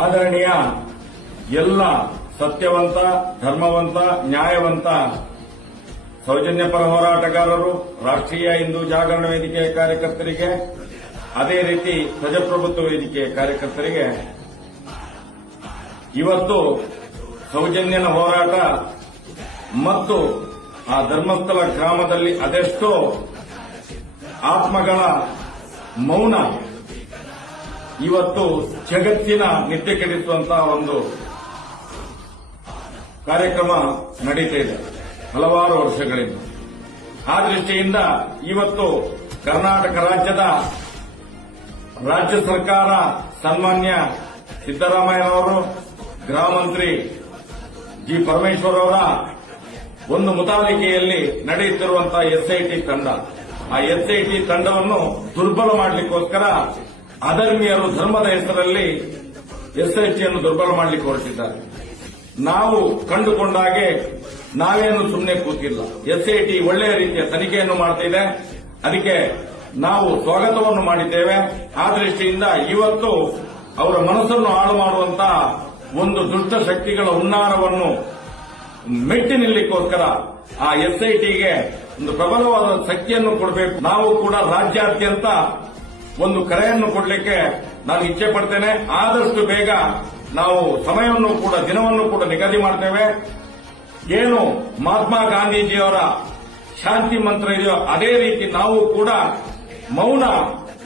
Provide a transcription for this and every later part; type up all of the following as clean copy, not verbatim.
ಆದರಣೀಯ ಎಲ್ಲ ಸತ್ಯವಂತ, ಧರ್ಮವಂತ, ನ್ಯಾಯವಂತ ಸೌಜನ್ಯಪರ ಹೋರಾಟಗಾರರು, ರಾಷ್ಟ್ರೀಯ ಹಿಂದೂ ಜಾಗರಣ ವೇದಿಕೆಯ ಕಾರ್ಯಕರ್ತರಿಗೆ, ಅದೇ ರೀತಿ ಪ್ರಜಾಪ್ರಭುತ್ವ ವೇದಿಕೆಯ ಕಾರ್ಯಕರ್ತರಿಗೆ ಇವತ್ತು ಸೌಜನ್ಯನ ಹೋರಾಟ ಮತ್ತು ಆ ಧರ್ಮಸ್ಥಳ ಗ್ರಾಮದಲ್ಲಿ ಅದೆಷ್ಟೋ ಆತ್ಮಗಳ ಮೌನ ಇವತ್ತು ಜಗತ್ತಿನ ನಿದ್ದೆ ಕೆಡಿಸುವಂತಹ ಒಂದು ಕಾರ್ಯಕ್ರಮ ನಡೀತಾ ಇದೆ ಹಲವಾರು ವರ್ಷಗಳಿಂದ. ಆ ದೃಷ್ಟಿಯಿಂದ ಇವತ್ತು ಕರ್ನಾಟಕ ರಾಜ್ಯದ ರಾಜ್ಯ ಸರ್ಕಾರ ಸನ್ಮಾನ್ಯ ಸಿದ್ದರಾಮಯ್ಯನವರು, ಗೃಹ ಮಂತ್ರಿ ಜಿ ಪರಮೇಶ್ವರ್ ಅವರ ಒಂದು ಮುತಾಲಿಕೆಯಲ್ಲಿ ನಡೆಯುತ್ತಿರುವಂತಹ ಎಸ್ಐಟಿ ತಂಡ, ಆ ಎಸ್ಐಟಿ ತಂಡವನ್ನು ದುರ್ಬಲ ಮಾಡಲಿಕ್ಕೋಸ್ಕರ ಅಧರ್ಮೀಯರು ಧರ್ಮದ ಹೆಸರಲ್ಲಿ ಎಸ್ಐಟಿಯನ್ನು ದುರ್ಬಲ ಮಾಡಲಿಕ್ಕೆ ಹೊರಟಿದ್ದಾರೆ. ನಾವು ಕಂಡುಕೊಂಡಾಗೆ ನಾವೇನು ಸುಮ್ಮನೆ ಕೂತಿಲ್ಲ. ಎಸ್ಐಟಿ ಒಳ್ಳೆಯ ರೀತಿಯ ತನಿಖೆಯನ್ನು ಮಾಡ್ತಿದೆ, ಅದಕ್ಕೆ ನಾವು ಸ್ವಾಗತವನ್ನು ಮಾಡಿದ್ದೇವೆ. ಆ ದೃಷ್ಟಿಯಿಂದ ಇವತ್ತು ಅವರ ಮನಸ್ಸನ್ನು ಹಾಳು ಮಾಡುವಂತಹ ಒಂದು ದುಷ್ಟ ಶಕ್ತಿಗಳ ಹುನ್ನಾರವನ್ನು ಮೆಟ್ಟಿ ನಿಲ್ಲಕ್ಕೋಸ್ಕರ ಆ ಎಸ್ಐಟಿಗೆ ಒಂದು ಪ್ರಬಲವಾದ ಶಕ್ತಿಯನ್ನು ಕೊಡಬೇಕು. ನಾವು ಕೂಡ ರಾಜ್ಯಾದ್ಯಂತ ಒಂದು ಕರೆಯನ್ನು ಕೊಡಲಿಕ್ಕೆ ನಾನು ಇಚ್ಛೆ ಪಡ್ತೇನೆ. ಆದಷ್ಟು ಬೇಗ ನಾವು ಸಮಯವನ್ನು ಕೂಡ, ದಿನವನ್ನು ಕೂಡ ನಿಗದಿ ಮಾಡ್ತೇವೆ. ಏನು ಮಹಾತ್ಮ ಗಾಂಧೀಜಿಯವರ ಶಾಂತಿ ಮಂತ್ರ ಇದೆಯೋ ಅದೇ ರೀತಿ ನಾವು ಕೂಡ ಮೌನ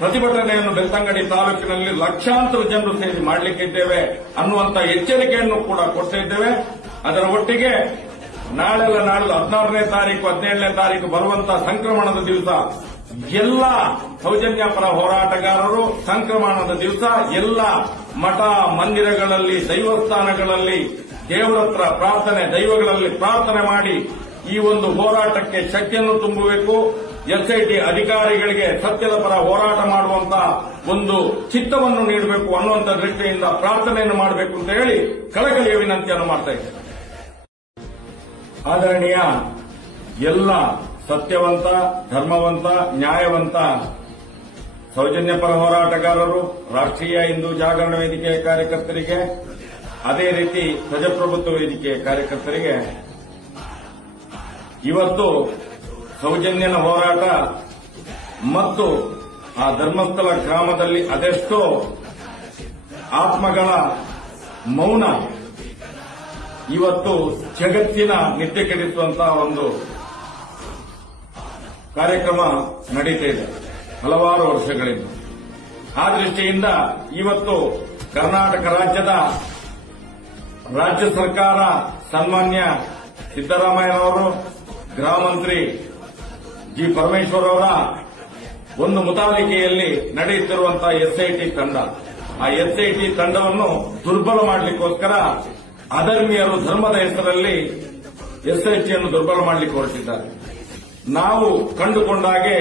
ಪ್ರತಿಭಟನೆಯನ್ನು ಬೆಳ್ತಂಗಡಿ ತಾಲೂಕಿನಲ್ಲಿ ಲಕ್ಷಾಂತರ ಜನರು ಸೇರಿ ಮಾಡಲಿಕ್ಕಿದ್ದೇವೆ ಅನ್ನುವಂತ ಎಚ್ಚರಿಕೆಯನ್ನು ಕೂಡ ಕೊಡ್ತಾ ಇದ್ದೇವೆ. ಅದರ ಒಟ್ಟಿಗೆ ನಾಳೆಲ್ಲ 16ನೇ ತಾರೀಕು 17ನೇ ತಾರೀಕು ಬರುವಂತಹ ಸಂಕ್ರಮಣದ ದಿವಸ ಎಲ್ಲ ಸೌಜನ್ಯ ಪರ ಹೋರಾಟಗಾರರು ಸಂಕ್ರಮಣದ ದಿವಸ ಎಲ್ಲ ಮಠ ಮಂದಿರಗಳಲ್ಲಿ, ದೈವಸ್ಥಾನಗಳಲ್ಲಿ ದೇವರ ಹತ್ರ ಪ್ರಾರ್ಥನೆ, ದೈವಗಳಲ್ಲಿ ಪ್ರಾರ್ಥನೆ ಮಾಡಿ ಈ ಒಂದು ಹೋರಾಟಕ್ಕೆ ಶಕ್ತಿಯನ್ನು ತುಂಬಬೇಕು. ಎಸ್ಐಟಿ ಅಧಿಕಾರಿಗಳಿಗೆ ಸತ್ಯದ ಪರ ಹೋರಾಟ ಮಾಡುವಂತಹ ಒಂದು ಚಿತ್ತವನ್ನು ನೀಡಬೇಕು ಅನ್ನುವಂಥ ದೃಷ್ಟಿಯಿಂದ ಪ್ರಾರ್ಥನೆಯನ್ನು ಮಾಡಬೇಕು ಅಂತ ಹೇಳಿ ಕಳಕಳಿಯ ವಿನಂತಿಯನ್ನು ಮಾಡ್ತಾ ಇದ್ದೇನೆ. ಆದರಣೀಯ ಎಲ್ಲ ಸತ್ಯವಂತ, ಧರ್ಮವಂತ, ನ್ಯಾಯವಂತ ಸೌಜನ್ಯಪರ ಹೋರಾಟಗಾರರು, ರಾಷ್ಟ್ರೀಯ ಹಿಂದೂ ಜಾಗರಣ ವೇದಿಕೆಯ ಕಾರ್ಯಕರ್ತರಿಗೆ, ಅದೇ ರೀತಿ ಪ್ರಜಾಪ್ರಭುತ್ವ ವೇದಿಕೆಯ ಕಾರ್ಯಕರ್ತರಿಗೆ ಇವತ್ತು ಸೌಜನ್ಯನ ಹೋರಾಟ ಮತ್ತು ಆ ಧರ್ಮಸ್ಥಳ ಗ್ರಾಮದಲ್ಲಿ ಅದೆಷ್ಟೋ ಆತ್ಮಗಳ ಮೌನ ಇವತ್ತು ಜಗತ್ತಿನ ನಿದ್ದೆ ಕೆಡಿಸುವಂತಹ ಒಂದು ಕಾರ್ಯಕ್ರಮ ನಡೀತಾ ಇದೆ ಹಲವಾರು ವರ್ಷಗಳಿಂದ. ಆ ದೃಷ್ಟಿಯಿಂದ ಇವತ್ತು ಕರ್ನಾಟಕ ರಾಜ್ಯದ ರಾಜ್ಯ ಸರ್ಕಾರ ಸನ್ಮಾನ್ಯ ಸಿದ್ದರಾಮಯ್ಯನವರು, ಗೃಹ ಮಂತ್ರಿ ಜಿ ಪರಮೇಶ್ವರ್ ಅವರ ಒಂದು ಮುತಾಲಿಕೆಯಲ್ಲಿ ನಡೆಯುತ್ತಿರುವಂತಹ ಎಸ್ಐಟಿ ತಂಡ, ಆ ಎಸ್ಐಟಿ ತಂಡವನ್ನು ದುರ್ಬಲ ಮಾಡಲಿಕ್ಕೋಸ್ಕರ ಅಧರ್ಮೀಯರು ಧರ್ಮದ ಹೆಸರಲ್ಲಿ ಎಸ್ಐಟಿಯನ್ನು ದುರ್ಬಲ ಮಾಡಲಿಕ್ಕೆ ಹೊರಟಿದ್ದಾರೆ. ನಾವು ಕಂಡುಕೊಂಡಾಗೆ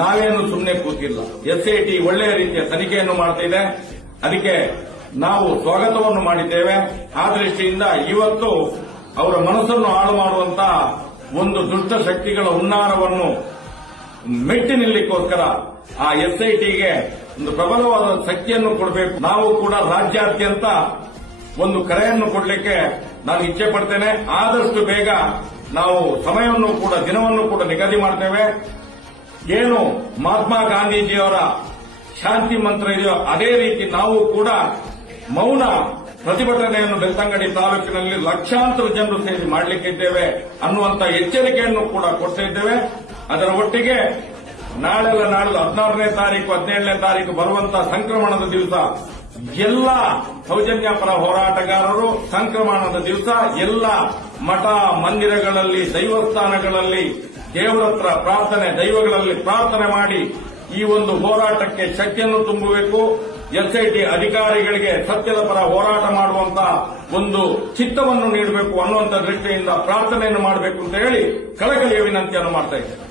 ನಾವೇನು ಸುಮ್ಮನೆ ಕೂತಿಲ್ಲ. ಎಸ್ಐಟಿ ಒಳ್ಳೆಯ ರೀತಿಯ ತನಿಖೆಯನ್ನು ಮಾಡ್ತಿದೆ, ಅದಕ್ಕೆ ನಾವು ಸ್ವಾಗತವನ್ನು ಮಾಡಿದ್ದೇವೆ. ಆ ದೃಷ್ಟಿಯಿಂದ ಇವತ್ತು ಅವರ ಮನಸ್ಸನ್ನು ಹಾಳು ಮಾಡುವಂತಹ ಒಂದು ದುಷ್ಟ ಶಕ್ತಿಗಳ ಹುನ್ನಾರವನ್ನು ಮೆಟ್ಟಿ ನಿಲ್ಲಕ್ಕೋಸ್ಕರ ಆ ಎಸ್ಐಟಿಗೆ ಒಂದು ಪ್ರಬಲವಾದ ಶಕ್ತಿಯನ್ನು ಕೊಡಬೇಕು. ನಾವು ಕೂಡ ರಾಜ್ಯಾದ್ಯಂತ ಒಂದು ಕರೆಯನ್ನು ಕೊಡಲಿಕ್ಕೆ ನಾನು ಇಚ್ಛೆ ಪಡ್ತೇನೆ. ಆದಷ್ಟು ಬೇಗ ನಾವು ಸಮಯವನ್ನು ಕೂಡ, ದಿನವನ್ನು ಕೂಡ ನಿಗದಿ ಮಾಡ್ತೇವೆ. ಏನು ಮಹಾತ್ಮ ಗಾಂಧೀಜಿಯವರ ಶಾಂತಿ ಮಂತ್ರ ಇದೆಯೋ ಅದೇ ರೀತಿ ನಾವು ಕೂಡ ಮೌನ ಪ್ರತಿಭಟನೆಯನ್ನು ಬೆಳ್ತಂಗಡಿ ತಾಲೂಕಿನಲ್ಲಿ ಲಕ್ಷಾಂತರ ಜನರು ಸೇರಿ ಮಾಡಲಿಕ್ಕಿದ್ದೇವೆ ಅನ್ನುವಂತ ಎಚ್ಚರಿಕೆಯನ್ನು ಕೂಡ ಕೊಡ್ತಾ ಇದ್ದೇವೆ. ಅದರ ಒಟ್ಟಿಗೆ ನಾಳೆಲ್ಲ 16ನೇ ತಾರೀಕು 17ನೇ ತಾರೀಕು ಬರುವಂತಹ ಸಂಕ್ರಮಣದ ದಿವಸ ಎಲ್ಲ ಸೌಜನ್ಯ ಪರ ಹೋರಾಟಗಾರರು ಸಂಕ್ರಮಣದ ದಿವಸ ಎಲ್ಲ ಮಠ ಮಂದಿರಗಳಲ್ಲಿ, ದೈವಸ್ಥಾನಗಳಲ್ಲಿ ದೇವರ ಹತ್ರ ಪ್ರಾರ್ಥನೆ, ದೈವಗಳಲ್ಲಿ ಪ್ರಾರ್ಥನೆ ಮಾಡಿ ಈ ಒಂದು ಹೋರಾಟಕ್ಕೆ ಶಕ್ತಿಯನ್ನು ತುಂಬಬೇಕು. ಎಸ್ಐಟಿ ಅಧಿಕಾರಿಗಳಿಗೆ ಸತ್ಯದ ಪರ ಹೋರಾಟ ಮಾಡುವಂತಹ ಒಂದು ಚಿತ್ತವನ್ನು ನೀಡಬೇಕು ಅನ್ನುವಂಥ ದೃಷ್ಟಿಯಿಂದ ಪ್ರಾರ್ಥನೆಯನ್ನು ಮಾಡಬೇಕು ಅಂತ ಹೇಳಿ ಕಳಕಳಿಯ ವಿನಂತಿಯನ್ನು ಮಾಡ್ತಾ ಇದ್ದೇನೆ.